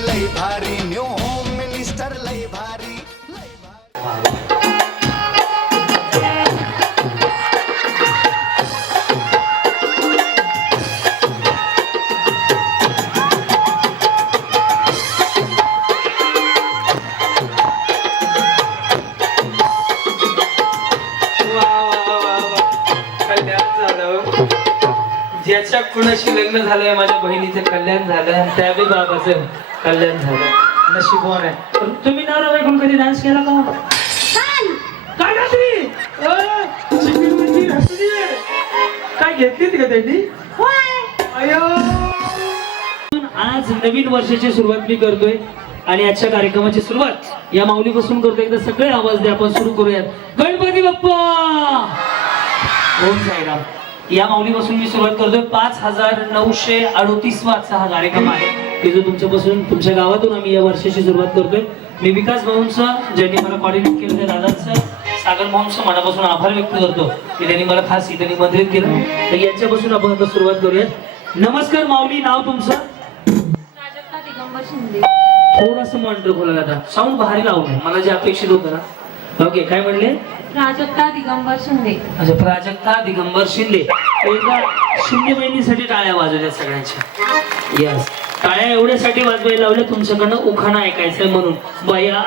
लय भारी new home minister लय भारी ज्याच्या कुणाशी लग्न झालंय माझ्या बहिणीचं कल्याण झालं आणि त्या बी बाबाचं कल्याण झालं नशीबवान आहे. पण तुम्ही नवरा बायकोन कधी डान्स केला का? काय रात्री काय घेतली का त्यांनी? आज नवीन वर्षाची सुरुवात मी करतोय आणि आजच्या कार्यक्रमाची सुरुवात या माऊलीपासून करतोय. एकदा सगळे आवाज दे, आपण सुरू करूयात. गणपती बाप्पा ओम साईराम. या माऊलीपासून मी सुरुवात करतोय. 5938 वाचा हा कार्यक्रम आहे की जो तुमच्यापासून तुमच्या गावातून आम्ही या वर्षाची सुरुवात करतोय. मी विकास भाऊंचा ज्यांनी मला कॉर्डिनेट केलं, त्या दादांचं, सागर भाऊंचं मनापासून आभार व्यक्त करतो की त्यांनी मला खास इथे निमंत्रित केलं. तर यांच्यापासून आपण आता सुरुवात करूयात. नमस्कार माऊली, नाव तुमचं? प्राजक्ता दिगंबर शिंदे. थोडंसं मॉनिटर बोला दादा, साऊंड भारी लावलंय, मला जे अपेक्षित होतं ना. ओके, काय म्हणले? प्राजक्ता दिगंबर शिंदे. अच्छा, प्राजक्ता दिगंबर शिंदे. एकदा शिंदे बहिणीसाठी टाळ्या वाजवल्या सगळ्यांच्या. यस, टाळ्या एवढ्यासाठी वाजवायला लावल्या तुमच्याकडनं उखाणा ऐकायचंय म्हणून. बया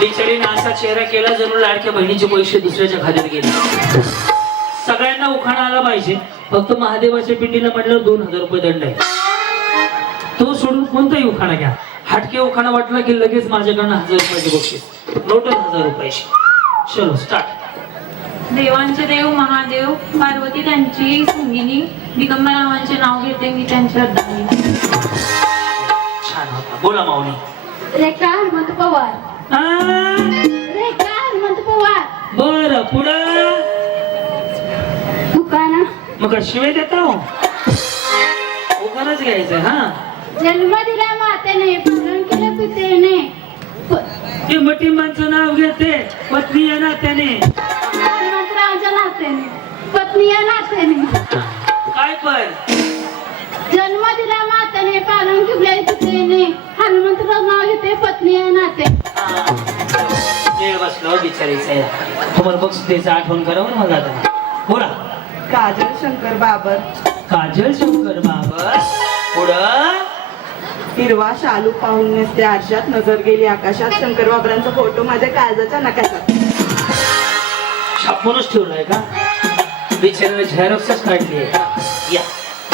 बिचारीने असा चेहरा केला जणू लाडक्या बहिणीचे पैसे दुसऱ्याच्या खात्यात गेले. सगळ्यांना उखाणा आला पाहिजे. फक्त महादेवाच्या पिंडीला म्हटल्यावर 2000 रुपये दंड आहे. तो सोडून कोणताही उखाणा घ्या. हटके उखाणा वाटला की लगेच माझ्याकडनं 1000 रुपयाची बक्षीस, नोटच 1000 रुपयाची. चलो स्टार्ट. देवांचे देव महादेव, पार्वती त्यांची संगिनी, दिगंबरावांचे नाव घेते मी त्यांच्या श्रद्धांनी. छान होता. बोला माऊली. रेखा हनुमंत पवार. रेखा हनुमंत पवार. बर, पुढं दुकाना. मग शिवाय देता हो, उखाणाच घ्यायचं. हा, जन्म दिला मातेने, पालन केलं पितेने, ते मटिंबांचं नाव घेते पत्नी या नात्याने. हनुमंतरावांच्या नात्याने, पत्नी या नात्याने. काय पण जन्म दिला मातेने, पालन केलं पितेने, हनुमंतराव नाव घेते पत्नी या नाते. वेळ बसलो बिचारीचा. तुम्हाला बघ त्याचं आठवण करावं मला आता. बोला. काजल शंकर बाबर. काजल शंकर बाबर. पुढं हिरवा शालू पाहून नसते आरशात नजर गेली आकाशात. शंकर बाबरांचा फोटो माझ्या काळजाच्या नकाशात. छापूनच ठेवलाय का? बिचारीने झेरॉक्सच काढली आहे. या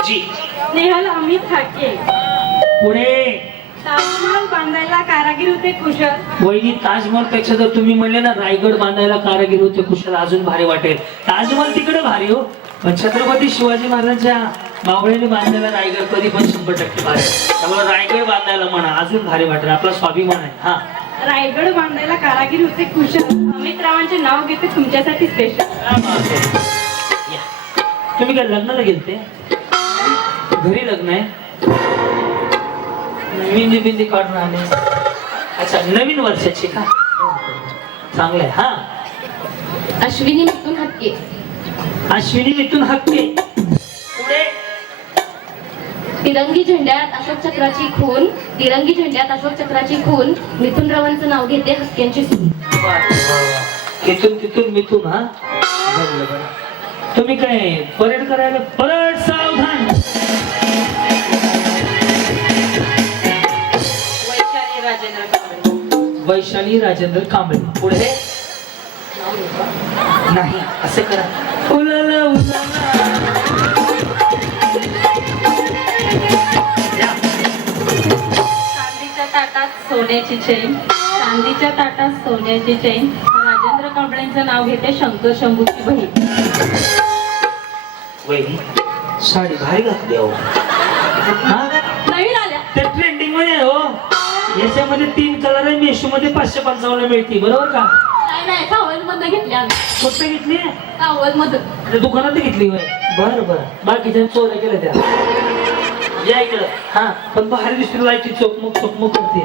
जी. स्नेहल अमित ठाके. पुढे ताजमहल बांधायला कारागीर होते कुशल. वहिनी, ताजमहल पेक्षा जर तुम्ही म्हणले ना रायगड बांधायला कारागीर होते कुशल, अजून भारी वाटेल. ताजमहल तिकडे भारी हो, पण छत्रपती शिवाजी महाराजांच्या मावळ्याने बांधायला रायगड कधी पण 100% भारी. त्यामुळे रायगड बांधायला म्हणा, अजून भारी वाटेल. आपला स्वाभिमान आहे. हा, रायगड बांधायला कारागीर होते कुशल. अमित रावांचे नाव घेते तुमच्यासाठी स्पेशल. तुम्ही काय लग्नाला गेलते? घरी लग्न आहे, मेहंदी बिंदी काढून आले. अच्छा, नवीन वर्षाची का? चांगलं आहे. हा, अश्विनी मिथून हक्के. अश्विनी मिथून हक्के. पुढे तिरंगी झेंड्यात अशोक चक्राची खून, तिरंगी झेंड्यात अशोक चक्राची खून, मिथून रावांचं नाव घेते हक्क्यांची सून. तिथून तिथून मिथून. हा, तुम्ही काय परेड करायला? परेड सावधान. वैशाली राजेंद्र कांबळे. पुढे नाही, असं करा. उलाला उलाला. चांदीच्या ताटात सोन्याची चैन, चांदीच्या ताटात सोन्याची चैन, राजेंद्र कांबळेंचं नाव घेते शंकर शंभूची बहीण. वहिनी, साडी भारी घातली हो. हा, नवीन आल्या. ते ट्रेंडिंग मध्ये आहे हो. याच्यामध्ये 3 कलर आहे. मेशो मध्ये 555 मिळते, बरोबर का? नाही, कावल मधून घेतल्या. कुठे घेतली? कावल मधून. दुकानात घेतली होय. बरं बरं, बाकीच्या चोऱ्या केल्या त्या. या इकडं. हा, पण बाहेर दिसते लाईटी चोकमक चोकमक करते.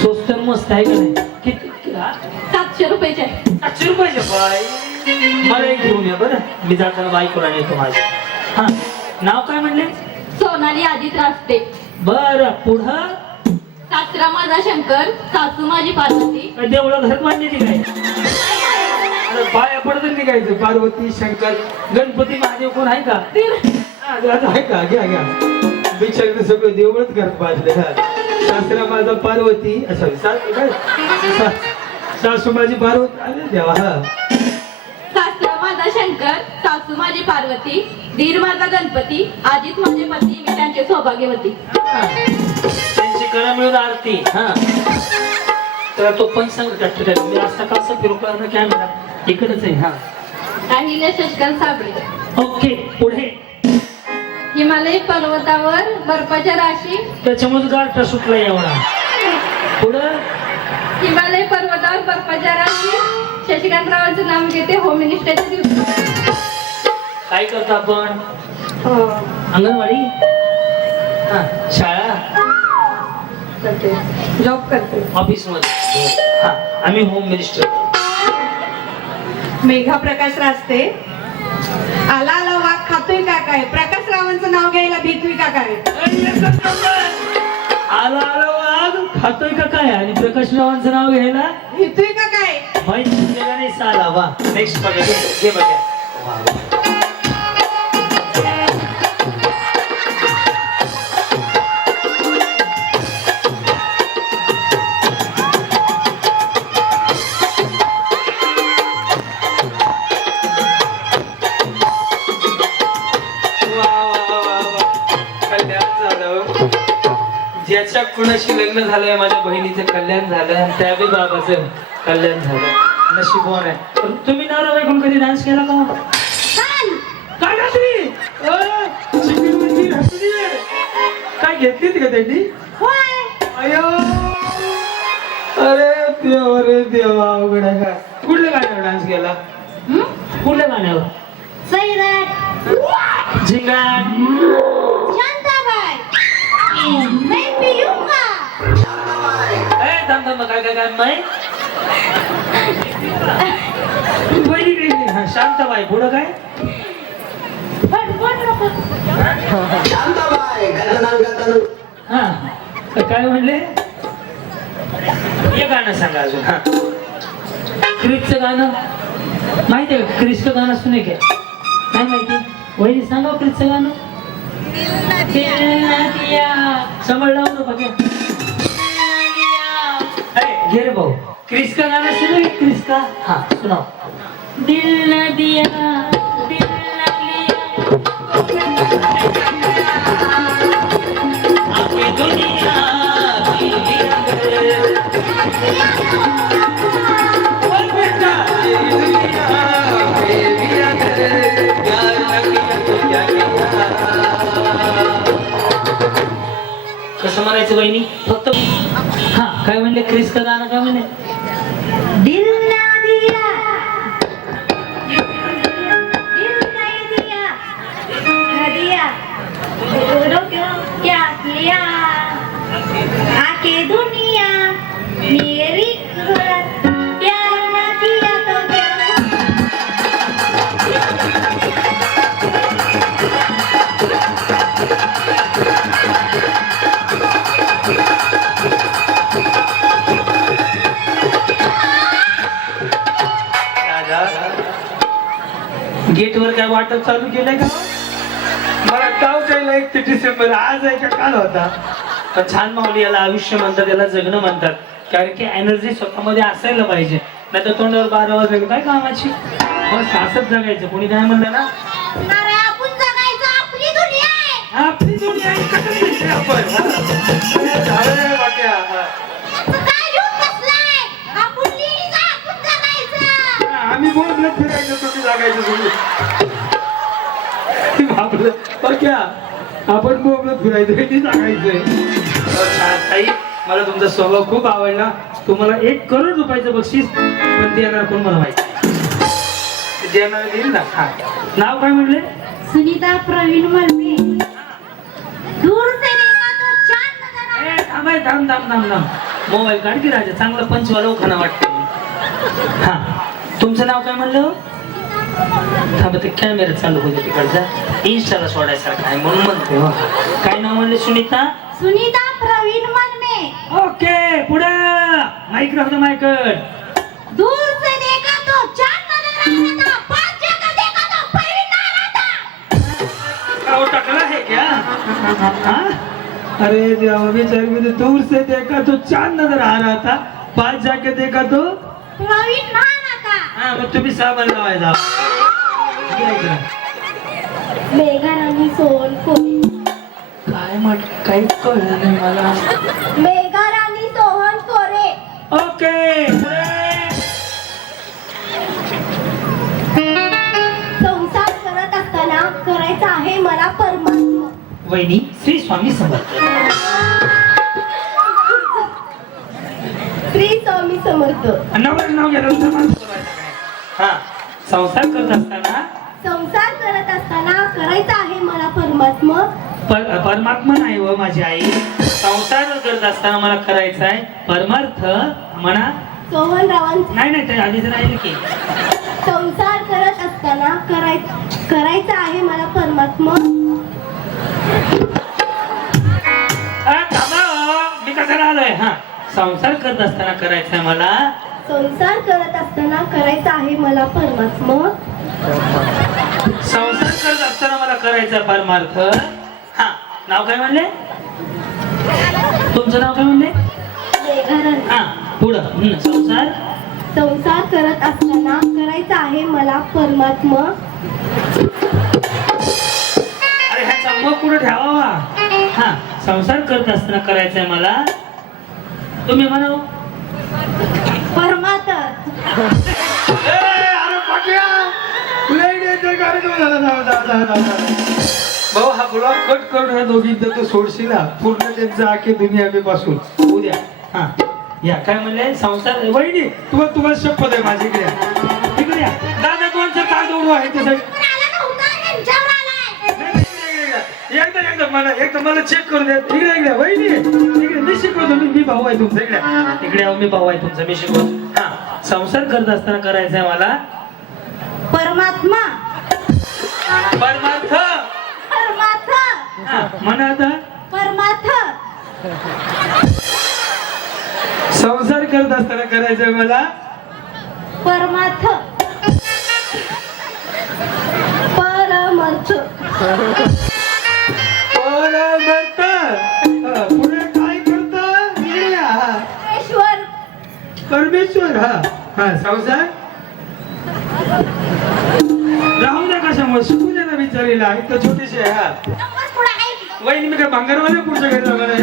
स्वस्त मस्त आहे का नाही? किती? 700 रुपयाचे. 700 रुपयाचे बाय. मला एक घेऊन या बरं, मी जाताना बाईकला नेतो माझ्या. हा, नाव काय म्हणले? सोनाली अजित रास्ते. बरं, पुढं सासरा माझा शंकर, सासू माझी पार्वती. काय देवळं घरात बांधण्याची काय? अरे पाया पडत निघायचं. पार्वती शंकर गणपती महादेव कोण आहे का? हा, आता आहे का? घ्या घ्या. बिचार सगळं देवळच घरात बांधले. सासरा माझा पार्वती सॉरी सासू माझी पार्वती. अरे देवा. सासरा माझा शंकर, सासू माझी पार्वती, दीर माझा गणपती, आजीत माझे पती, मी त्यांचे सौभाग्यवती. त्यांची करा मिळून आरती. हा तर तो पण सांगत मी असं कसं फिरू करणं कॅमेरा इकडेच आहे. हा अहिल्या शशकांत साबळे. ओके पुढे. हिमालय पर्वतावर बर्फाच्या राशी. त्याच्यामध्ये गाठ सुटला एवढा. पुढं. हिमालय पर्वतावर बर्फाच्या राशी. शशिकांतरावांचं नाव घेते होम मिनिस्टरच्या दिवशी. काय करतो आपण? अंगणवाडी. हा शाळा. जॉब करते. ऑफिस मध्ये. हा आम्ही होम मिनिस्टर. मेघा प्रकाश रास्ते. आला आला वाघ खातोय का काय? प्रकाश रावांचं नाव घ्यायला भीतोय का काय? आला आला वाघ खातोय का काय? आणि प्रकाश रावांचं नाव घ्यायला भीतोय का काय? माहिती नाही साला. वा नेक्स्ट बघा. घे बघा. ज्याच्या कुणाशी लग्न झालंय माझ्या बहिणीचं कल्याण झालं. त्यावे बाबाचं कल्याण झालं. नशीबवान आहे. पण तुम्ही नवरा बायकोन कधी डान्स केला का? काय रात्री? चिकनवरची रात्री काय घेतली का त्यांनी? अयो अरे देवा रे देवा. अवघड आहे का? कुठल्या गाण्यावर डान्स केला? कुठल्या गाण्यावर? झिंगाट. थांब थांब. काय काय काय माय शांताबाई. पुढं काय? हा काय म्हणले? हे गाणं सांगा अजून. हा क्रिसचं गाणं माहिती आहे का? क्रिसचं गाणं सुने काय? काय माहिती? वहिनी सांगा क्रिसचं गाणं. समजलं ना बघा. घे रे भाऊ. क्रिस का गाना सुनो. क्रिस का. हाँ सुनाओ. दिल न दिया दिल न लिया आके दुनिया की कसं म्हणायचं बहिणी? फक्त हा काय म्हणले? क्रिस का गाणं काय म्हणले? दिल ना दिया दिल नहीं दिया दिया बोलो क्यों क्या किया आके दुनिया मेरी प्यार ना किया तो क्या. गेट वर काय वाटप चालू केलंय का? मला गाव जायला 1 डिसेंबर आज आहे का काल होता? तर छान माऊली. याला आयुष्य म्हणतात, याला जगणं म्हणतात. कारण की एनर्जी स्वतःमध्ये असायला पाहिजे. नाही तर तोंडावर 12 वाजले काय कामाची. बस असंच जगायचं. कोणी काय म्हणलं ना? आपण जगायचं. आपली दुनिया आहे. आपली दुनिया आहे. कसं दिसते आपण? झालं वाट्या. काय घेऊन बसलाय? आपण लिहिलं, आपण जगायचं. आम्ही बोललं फिरायचं. तुम्ही जागायचं तुम्ही. आपलं क्या आपण बोललं फिरायचं हे सांगायचंय. छान ताई. मला तुमचा स्वभाव खूप आवडला. तुम्हाला 1 करोड रुपयाचं बक्षीस. पण देणार कोण मला माहिती. देणार देईल ना. हा नाव काय म्हणले? सुनीता प्रवीण मलमे. दूर से देखा तो चांद नजर आया. थांब थांब थांब थांब. मोबाईल काढ की राजा. चांगला पंचवाला उखाणा वाटतं. हा तुमचं नाव काय म्हणलं? थांब ते कॅमेरा चालू होते तिकडचा. इंस्टाला सोडायसारखं आहे म्हणून म्हणते. काय नाव म्हणले? सुनीता. सुनीता प्रवीण मलमे. में ओके पुढे माईक राहतो मायकड. दूर से देखा तो चांद नजर आ रहा था, पास जाकर देखा तो परवीन नजर आता. वो टकला है क्या? हाँ? अरे देवा बेचारी मुझे दूर से देखा तो चांद नजर आ रहा था, पास जाके देखा तो प्रवीण नजर आता. हाँ मग तुम्ही साबण लावायचा. मेघा राणी सोन कोरे. काही कळलं नाही मला. मेघा राणी सोहन कोरे. ओके संसार करत असताना करायचा आहे मला परमात्मा. वहिनी श्री स्वामी समर्थ. श्री स्वामी समर्थ. नवऱ्याचं नाव घेतलं हा. संसार करत असताना संसार करत असताना करायचा आहे मला परमात्मा. परमात्मा नाही हो माझी आई. संसार करत असताना मला करायचा आहे परमार्थ म्हणा. सोहनरावांचा. नाही नाही ते आधीच राहील की. संसार करत असताना करायचा आहे मला परमात्मा. थांबा हो, मी कसं आलोय. हा संसार करत असताना करायचा आहे मला. संसार करत असताना करायचा आहे मला परमात्मा. संसार करत असताना मला करायचा परमार्थ. हा नाव काय म्हणले तुमचं? नाव काय म्हणले? मेघाराणी. हा पुढं. संसार संसार करत असताना करायचा आहे मला परमात्मा. अरे ह्याचा मग पुढे ठेवावा. हा संसार करत असताना करायचंय मला. तुम्ही म्हणा परमात्मा. भाऊ हा गुलाब कट करून ह्या दोघींचा तो सोडशील हा. पूर्ण त्यांचं आखे दुनिया पासून उद्या. हा या काय म्हणले? संसार. वहिनी तुम्हाला शपथ आहे माझी. इकडे या. इकडे या. दादा कोणचं कागद उडवा आहे ते सगळं. एकदा मला चेक करून द्या. इकडे वहिनी इकडे मी शिकवतो. मी भाऊ आहे तुमचा. इकडे आहो, मी भाऊ आहे तुमचा. मी शिकवतो. हा संसार करत असताना करायचंय मला परमात्मा. परमार्थ. परमात्मा. हा म्हणा आता. परमात्मा. संसार करत असताना करायचंय मला परमात्मा. परमार्थ. पुढे काय करत ईश्वर. परमेश्वर. हा संसार राहू द्या कशामुळे शिकू द्या ना बिचारीला. एक तर छोटीशी आहे. हा वहिनी मी काय भांगरवाले पुढच्या घेतला मला.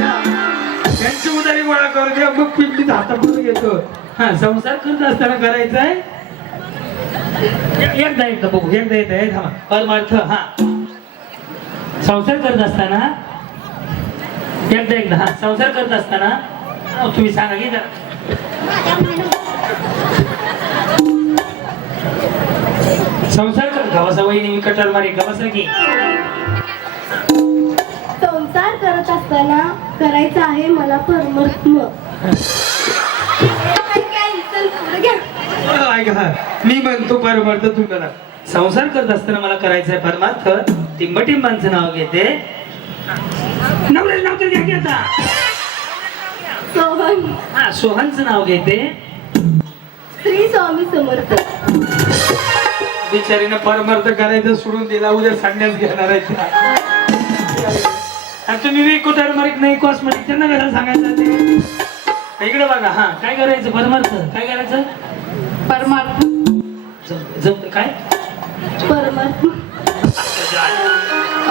त्यांची उदारी गोळा करू द्या मग पिंपलीत हातापुढे घेतो. हा संसार करत असताना करायचंय. एकदा बघू. एकदा येत आहे. थांबा. परमार्थ. हा संसार करत असताना एकदा हा संसार करत असताना तुम्ही सांगा की जरा. संसार कर गावाचा वहिनी मी कटर मारी गावाचा की. संसार करत असताना करायचा आहे मला परमात्मा. मी म्हणतो परमार्थ तुम्हाला. संसार करत असताना मला करायचंय परमार्थ. टिंबटिंबांचं नाव घेते. नवऱ्याचं नाव तर घ्या की आता. सोहन. हा सोहनचं नाव घेते. श्री स्वामी समर्थ. बिचारीनं परमार्थ करायचं सोडून दिला. उद्या संन्यास घेणार आहे. आणि तुम्ही विकुटर मारिक नाही कॉस्मेटिक त्यांना कसं सांगायचं ते. इकडे बघा. हा काय करायचं परमार्थ. काय करायचं परमार्थ. जमत काय परमात्मा.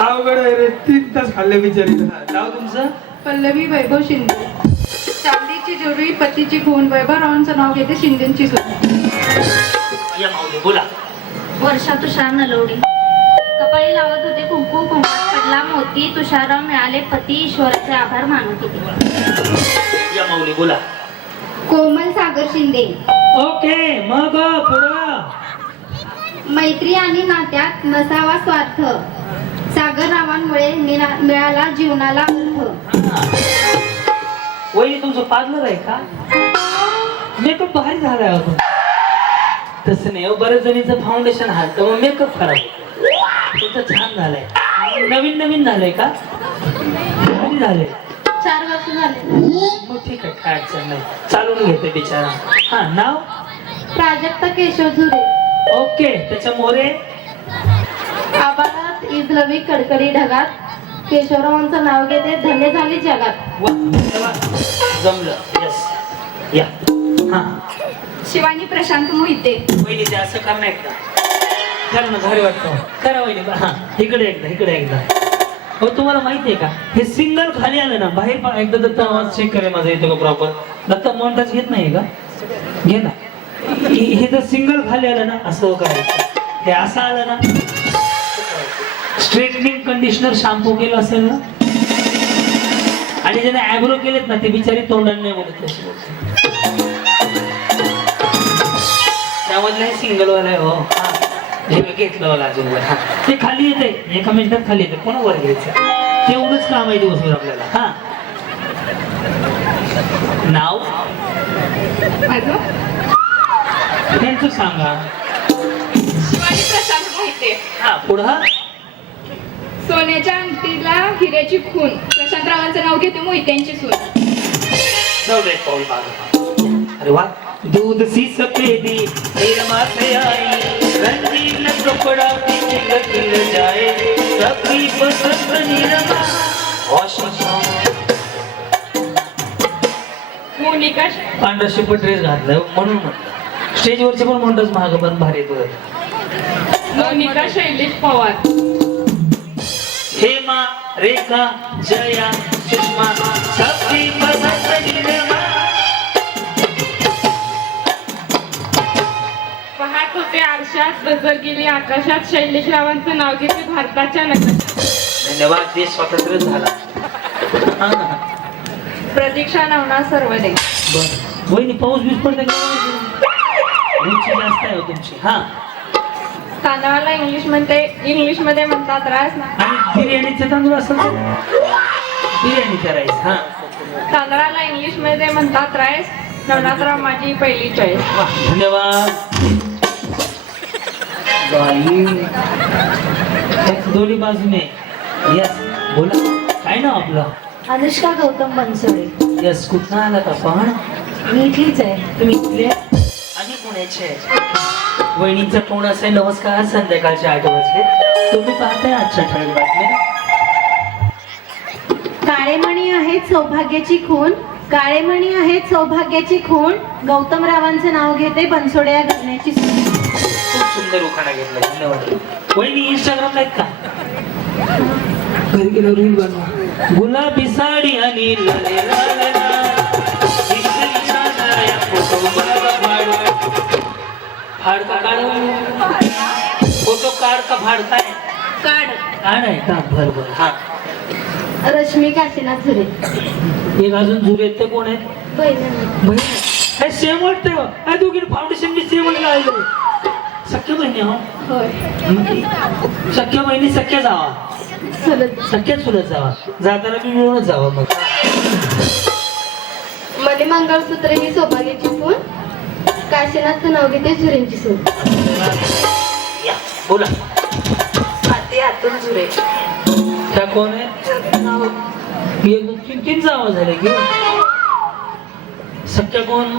अवघड आहे रे. 3 तास खाल्ले बिचारीनं. नाव तुमचं? पल्लवी वैभव शिंदे. चांदीची जोडवी पतीची खून. वैभवरावांचं नाव घेते शिंदेची सून. या माऊली बोला. वर्षा तुषार नलवडी. कपाळी लावत होते कुंकू. कुंकात पडला मोती. तुषारराव मिळाले पती. ईश्वराचे आभार मानत होते. या माऊली बोला. कोमल सागर शिंदे. ओके मग पुढं. मैत्री आणि नात्यात नसावा स्वार्थ. सागररावांमुळे मिळाला जीवनाला अर्थ. वहिनी तुमचं पार्लर आहे का? मेकअप भारी झालाय होतो. तसं नाही हो. बऱ्याच जणीचं फाउंडेशन हात मग मेकअप खराब होतो. तुमचं छान झालंय. नवीन झालंय का? भारी झालंय. 4 वर्ष झाले. मग ठीक आहे, काय अडचण नाही, चालून घेते बिचारा. हा, नाव? प्राजक्ता केशव झुरे. ओके, त्याच्या मोरे? आबाळात इजलवी कडकडी ढगात केशवरावांचं नाव घेते धन्य झाली जगात. वा, वा. जमलं. यस, या. हा, शिवानी प्रशांत मोहिते. वहिनी ते असं करणार का? करा ना, भारी वाटतं. करा वहिनी. हा, इकडे एकदा, इकडे एकदा. हो, तुम्हाला माहिती आहे का, हे सिंगल खाली आलं ना, बाहेर एकदा दत्ता आवाज चेक करे माझा येतो का प्रॉपर. दत्ता मॉन्टाज घेत नाही का? घे ना. हे जर सिंगल खाली आलं ना, असं करायचं. हे असं आलं ना, स्ट्रेटनिंग कंडिशनर शॅम्पू केलं असेल ना, आणि ज्याने ॲब्रो केलेत ना, ते बिचारी तोंडाने नाही बोलत तशी बोलते. त्यामधलं हे सिंगल वाला आहे. हो, हा, हे घेतलं बघा अजून वर. हा, ते खाली येते, एका मिनिटात खाली येते. कोणा वर घ्यायचं, तेवढंच काम आहे दिवसभर आपल्याला. हा, नाव? माझं त्यांचं सांगा. शिवानी प्रशांत मोहिते. हा, पुढं? सोन्याच्या अंगठीला हिऱ्याची खून. प्रशांतरावांचं नाव घेते मोहित्यांची सून. जाऊ दे, पाऊल मागं. अरे वा. दूध सी सफेदी निरमा से आई, रंगीन कपड़ा भी खिल खिल जाए, सबकी पसंद निरमा. मोनिका पांढरा शिपट ड्रेस घातलाय म्हणून म्हटलं. स्टेजवरचे पण म्हणतोच महाग पण भारी येतो. मोनिका शैलेश पवार. हेमा, रेखा, जया, सुषमा, सबकी पसंद निरमा. पाहत होते आरशात नजर गेली आकाशात शैलेश रावांचं नाव घेते भारताच्या नकाशात. धन्यवाद. देश स्वतंत्र झाला. हा ना. प्रतीक्षा नवनाथ सर्वदे. बरं, वहिनी पाऊस बीस पडते का? उंची जास्त आहे हो तुमची. हा, तांदळाला इंग्लिशमध्ये म्हणतात रास. आणि बिर्याणीचे तांदूळ असेल तर बिर्याणी करायचं. हा, तांदळाला इंग्लिशमध्ये म्हणतात राईस. नवनाथराव माझी पहिली चॉईस. वा, धन्यवाद. बाई, एक दोन्ही बाजूने. यस, बोला. काय नाव आपलं? अनुष्का गौतम बनसोडे. यस, कुठं आला का पण? मी इथलीच आहे. तुम्ही इथले? आम्ही पुण्याचे. वहिनीचा फोन असेल. नमस्कार, संध्याकाळचे 8 वाजले. तुम्ही पाहताय आजच्या ठळक बातम्या. काळेमणी आहेत सौभाग्याची खून. काळेमणी आहेत सौभाग्याची खून. गौतमरावांचं नाव घेते बनसोडे या घराण्याची सून. खूप सुंदर उखाणा घेतला. धन्यवाद. वहिनी इंस्टाग्रामला आहेत का? घरी गेल्यावर रील बनवा. गुलाबी साडी आणि लाले लाले लाल. इतकी छान आहे फोटो मला काढ. फाड का काढ? फोटो काढ का फाड? काय काढ. काढ आहे का? भर भर. हा, रश्मी काशीनाथ झुरे. एक अजून जुरे ते कोण आहेत? बहिणी. बहीण. हे सेम वाटतंय बघ. हे दोघी फाउंडेशन मी सेम लागले. सख्या बहिणी. हो, सख्या बहिणी सख्या जावा, सख्या चुलत जावा. जाताना मी मिळूनच जावा. मग मणी मंगळसूत्र ही सौभाग्याची खून. काशीनाथचं नाव घेते झुरेंची सून. या, बोला. हाती हातून झुरे. त्या कोण आहे? तीन जावा झाले की. सख्या कोण?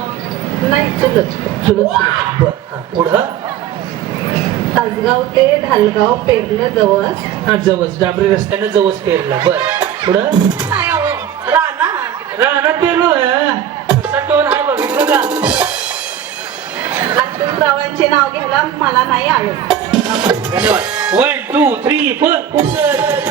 नाही, चुलत. चुलत. बर, हा, पुढं? तासगाव ते ढालगाव पेरलं जवळ. हा, जवस. डांबरी रस्त्याने जवस पेरला. बर, पुढं? रानात पेरलो. कसा टोन आहे बघितलं का? रावांचे नाव घ्यायला मला नाही आलं. धन्यवाद. 1 2 3 4.